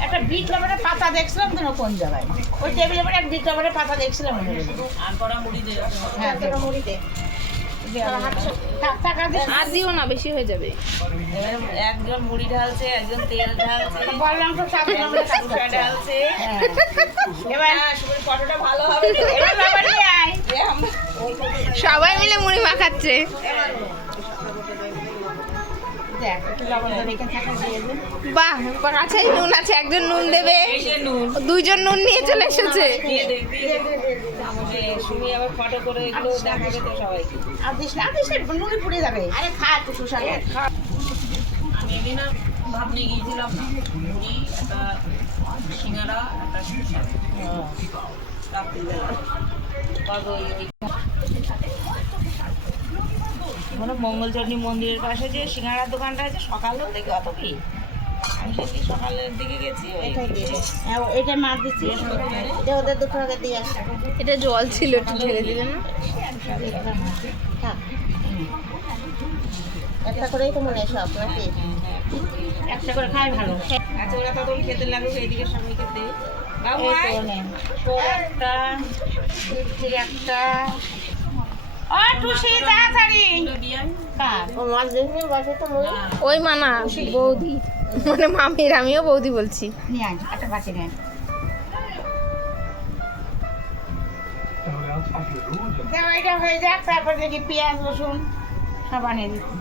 একটা বিট লবণের পাতা দেখছিলাম তো কোন জায়গায়? ওই টেবিলের পরে এক বিট লবণের পাতা দেখছিলাম কড়া মুড়ি দে। হ্যাঁ আর দিও না বেশি হয়ে যাবে। এবারে একজন মুড়ি ঢালছে একজন তেল ঢালছে বললাম তো হ্যাঁ। এবার ফটোটা ভালো হবে। আমি- সবাই মিলে মুড়ি মাখাচ্ছে। বাহ কাছে নুন আছে একজন নুন দেবে দুইজন নুন নিয়ে চলে এসেছে দিয়ে দে দিয়ে দে চামচে সুমি আবার ফটো করে এগুলো দেখাবে তো সবাইকে আর দিস না, আর দিস না, নুনে পুড়ে যাবে। আরে খা একটু সুস্বাদু। আমি এমনি না ভাব নিয়ে গিয়েছিলাম সিঙ্গারা একটা রাত্রিবেলা মানে মঙ্গলচণ্ডী মন্দিরের পাশে যে সিঙ্গারার দোকানটা আছে সকালেও দেখি অত কি আমি সেদিন সকালের দিকে গেছি হ্যাঁ, এটা মাছ দিচ্ছি। দে, ওদের দুটো আগে দিয়ে আসো। এটা জল ছিল একটু ঢেলে দিলে না? একটা করেই তো মনে হয় একটা করে খাই ভালো। আচ্ছা ওরা তখন খেতে লাগুক এইদিকে সবাইকে বাবু একটা। ওই মানা বৌদি। মানে মামির আমিও বৌদি বলছি। হয়ে যাক তারপর দেখি পেঁয়াজ রসুন সব আনিয়ে দিচ্ছি।